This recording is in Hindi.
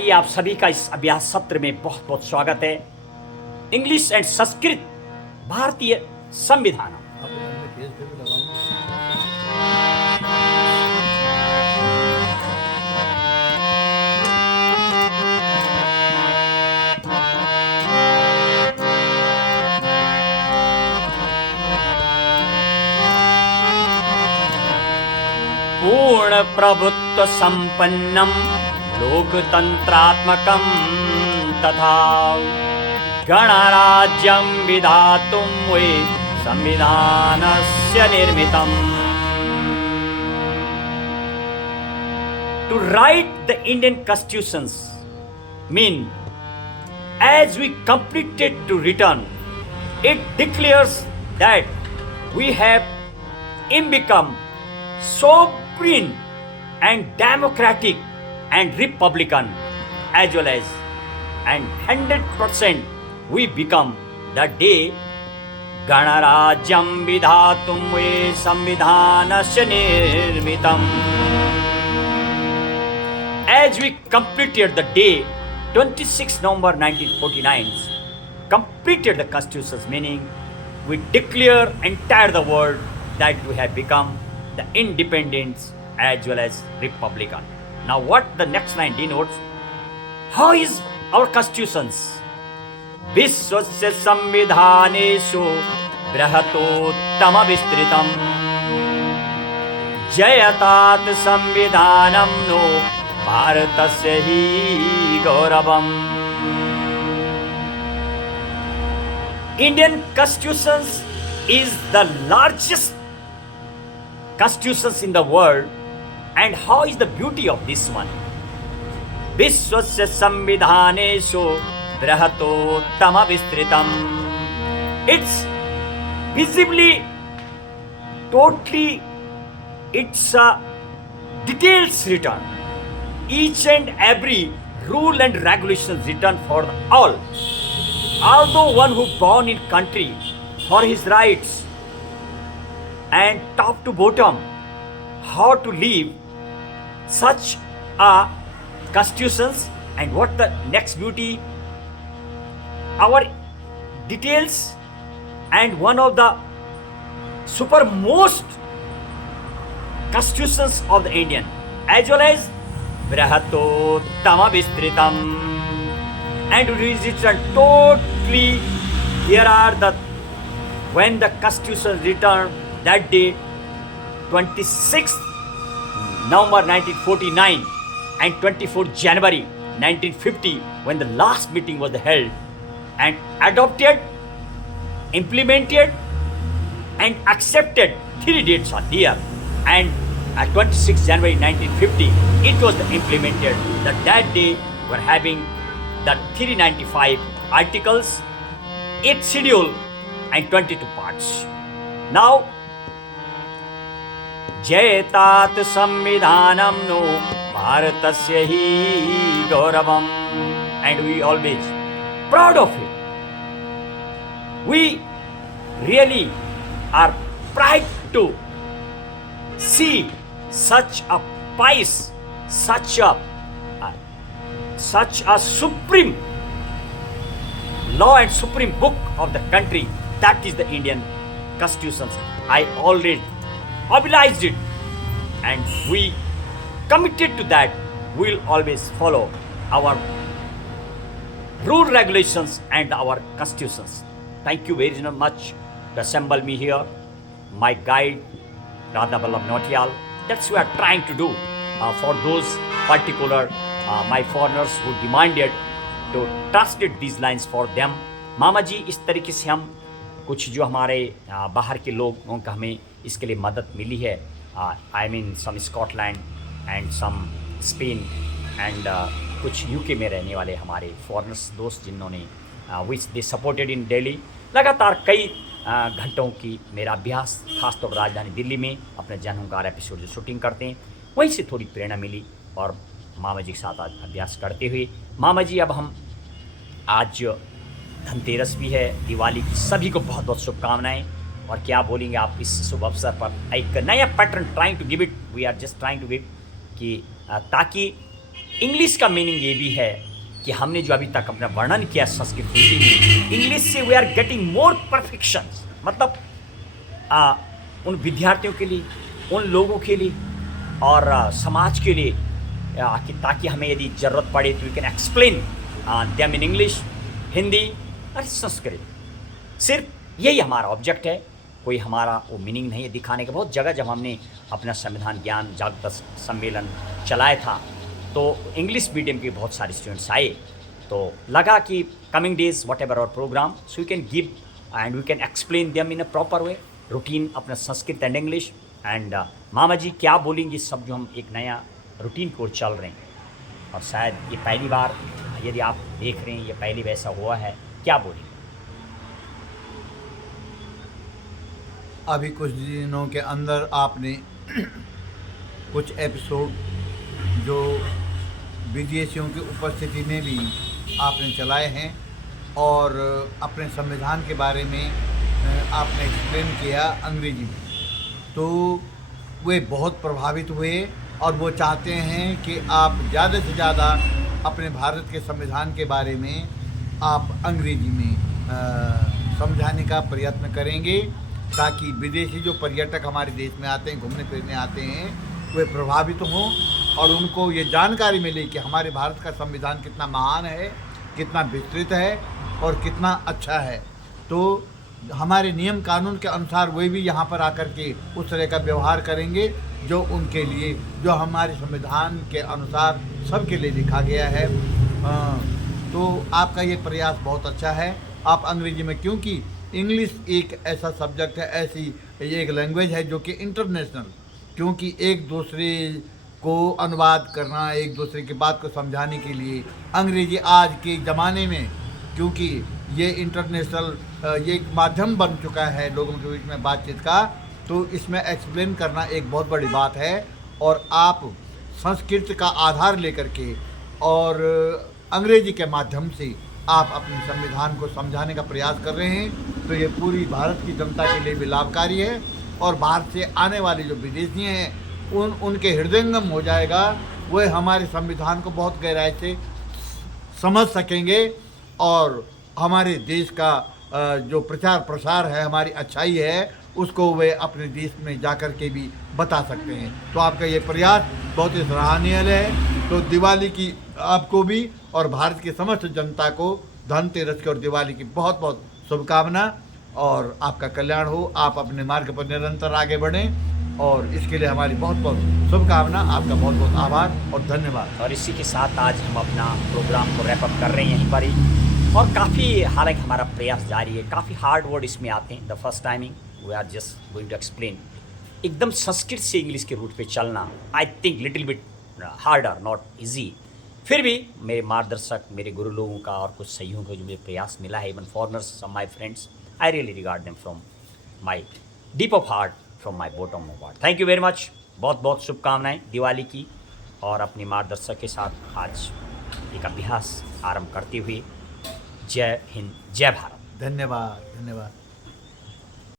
ये आप सभी का इस अभ्यास सत्र में बहुत बहुत स्वागत है। इंग्लिश एंड संस्कृत भारतीय संविधान। पूर्ण प्रभुत्व संपन्नम लोकतंत्रात्मकं तथा गणराज्यं विधातुं वै संविधानस्य निर्मितम्। To write the Indian constitutions mean as we completed to return, it declares that we have become sovereign and democratic and republican as well as, and 100% we become the day Ganarajyam Vidhatum Ve Samvidhanasya Nirmitam. As we completed the day 26 November 1949, completed the constitutions, meaning we declare entire the world that we have become the independence as well as republican. Now what the next line denotes, how is our constitutions? Vishwasya samvidhaneshu brahatottama vistritam jayatat samvidhanam no bharatasya hi gauravam. Indian constitutions is the largest constitutions in the world. And how is the beauty of this one? Vishwasya samvidhaneshu brahatottama vistritam. It's visibly, totally, it's a details written. Each and every rule and regulations written for all. Although one who born in country for his rights and top to bottom, how to live such a constitutions. And what the next beauty, our details, and one of the supermost constitutions of the Indian as well as brahatottama vistritam, and it is written totally. Here are the, when the constitution written that day 26th November 1949 and 24th January 1950, when the last meeting was held, and adopted, implemented and accepted, 3 dates are there. And at 26th January 1950 it was implemented. That day we are having the 395 articles, 8 schedule and 22 parts. Now Jayatat Samvidhanam no Bharatasya hi gauravam, and we always proud of it. We really are proud to see such a pious, such a supreme law and supreme book of the country, that is the Indian constitutions. I already mobilized it, and we committed to that. We will always follow our rule regulations and our constitutions. Thank you very much to assemble me here, my guide Radha Vallabh Nautiyal. That's what we are trying to do for those particular my foreigners who demanded to translate these lines for them. मामा जी, इस तरीके से हम कुछ जो हमारे बाहर के लोगों का हमें इसके लिए मदद मिली है, I mean some Scotland and some Spain and कुछ यूके में रहने वाले हमारे फॉरेनर्स दोस्त जिन्होंने विच दे सपोर्टेड इन दिल्ली। लगातार कई घंटों की मेरा अभ्यास, खासतौर पर राजधानी दिल्ली में अपने जनहंकार एपिसोड जो शूटिंग करते हैं, वहीं से थोड़ी प्रेरणा मिली और मामा जी के साथ आज अभ्यास करते हुए। मामा जी, अब हम आज धनतेरस भी है, दिवाली की सभी को बहुत बहुत शुभकामनाएं। और क्या बोलेंगे आप इस शुभ अवसर पर? एक नया pattern trying to give it, we are just trying to give कि ताकि इंग्लिश का मीनिंग ये भी है कि हमने जो अभी तक अपना वर्णन किया संस्कृत हिंदी में, इंग्लिश से we are getting more perfection. मतलब उन विद्यार्थियों के लिए, उन लोगों के लिए और समाज के लिए कि ताकि हमें यदि ज़रूरत पड़े तो we can explain them in English, Hindi और संस्कृत। सिर्फ यही हमारा ऑब्जेक्ट है, कोई हमारा वो मीनिंग नहीं है दिखाने का। बहुत जगह जब हमने अपना संविधान ज्ञान जागृत सम्मेलन चलाया था तो इंग्लिश मीडियम के बहुत सारे स्टूडेंट्स आए, तो लगा कि coming days whatever our program so you can give and we can explain them in a proper way, routine अपना संस्कृत एंड इंग्लिश। एंड मामा जी क्या बोलेंगे सब जो हम एक नया रूटीन की ओर चल रहे हैं, और शायद ये पहली बार यदि आप देख रहे हैं, ये पहली वैसा हुआ है, क्या बोलेंगे? अभी कुछ दिनों के अंदर आपने कुछ एपिसोड जो विदेशियों की उपस्थिति में भी आपने चलाए हैं और अपने संविधान के बारे में आपने एक्सप्लेन किया अंग्रेजी में, तो वे बहुत प्रभावित हुए और वो चाहते हैं कि आप ज़्यादा से ज़्यादा अपने भारत के संविधान के बारे में आप अंग्रेजी में समझाने का प्रयत्न करेंगे, ताकि विदेशी जो पर्यटक हमारे देश में आते हैं, घूमने फिरने आते हैं, वे प्रभावित हों और उनको ये जानकारी मिले कि हमारे भारत का संविधान कितना महान है, कितना विस्तृत है और कितना अच्छा है। तो हमारे नियम कानून के अनुसार वे भी यहाँ पर आकर के उस तरह का व्यवहार करेंगे जो उनके लिए, जो हमारे संविधान के अनुसार सबके लिए लिखा गया है। तो आपका ये प्रयास बहुत अच्छा है। आप अंग्रेजी में, क्योंकि इंग्लिश एक ऐसा सब्जेक्ट है, ऐसी ये एक लैंग्वेज है जो कि इंटरनेशनल, क्योंकि एक दूसरे को अनुवाद करना, एक दूसरे की बात को समझाने के लिए अंग्रेजी आज के ज़माने में, क्योंकि ये इंटरनेशनल ये एक माध्यम बन चुका है लोगों के बीच में बातचीत का, तो इसमें एक्सप्लेन करना एक बहुत बड़ी बात है। और आप संस्कृत का आधार लेकर के और अंग्रेजी के माध्यम से आप अपने संविधान को समझाने का प्रयास कर रहे हैं, तो ये पूरी भारत की जनता के लिए भी लाभकारी है और भारत से आने वाले जो विदेशी हैं उनके हृदयंगम हो जाएगा, वे हमारे संविधान को बहुत गहराई से समझ सकेंगे और हमारे देश का जो प्रचार प्रसार है, हमारी अच्छाई है, उसको वे अपने देश में जाकर के भी बता सकते हैं। तो आपका ये प्रयास बहुत ही सराहनीय है। तो दिवाली की आपको भी और भारत की समस्त जनता को धनतेरस की और दिवाली की बहुत बहुत शुभकामना और आपका कल्याण हो। आप अपने मार्ग पर निरंतर आगे बढ़ें और इसके लिए हमारी बहुत बहुत शुभकामना। आपका बहुत बहुत आभार और धन्यवाद। और इसी के साथ आज हम अपना प्रोग्राम को रैप अप कर रहे हैं यहीं पर ही। और काफ़ी, हालांकि हमारा प्रयास जारी है, काफ़ी हार्ड वर्ड इसमें आते हैं। The first timing we are just going to explain, एकदम संस्कृत से इंग्लिश के रूट पे चलना I think little bit harder, not easy. फिर भी मेरे मार्गदर्शक, मेरे गुरु लोगों का और कुछ सहयोगियों का जो मुझे प्रयास मिला है, even foreigners, some my friends, I really regard them from my deep of heart, from my bottom of heart. Thank you very much. बहुत बहुत शुभकामनाएं दिवाली की। और अपने मार्गदर्शक के साथ आज एक अभ्यास आरंभ करते हुए जय हिंद, जय भारत। धन्यवाद, धन्यवाद।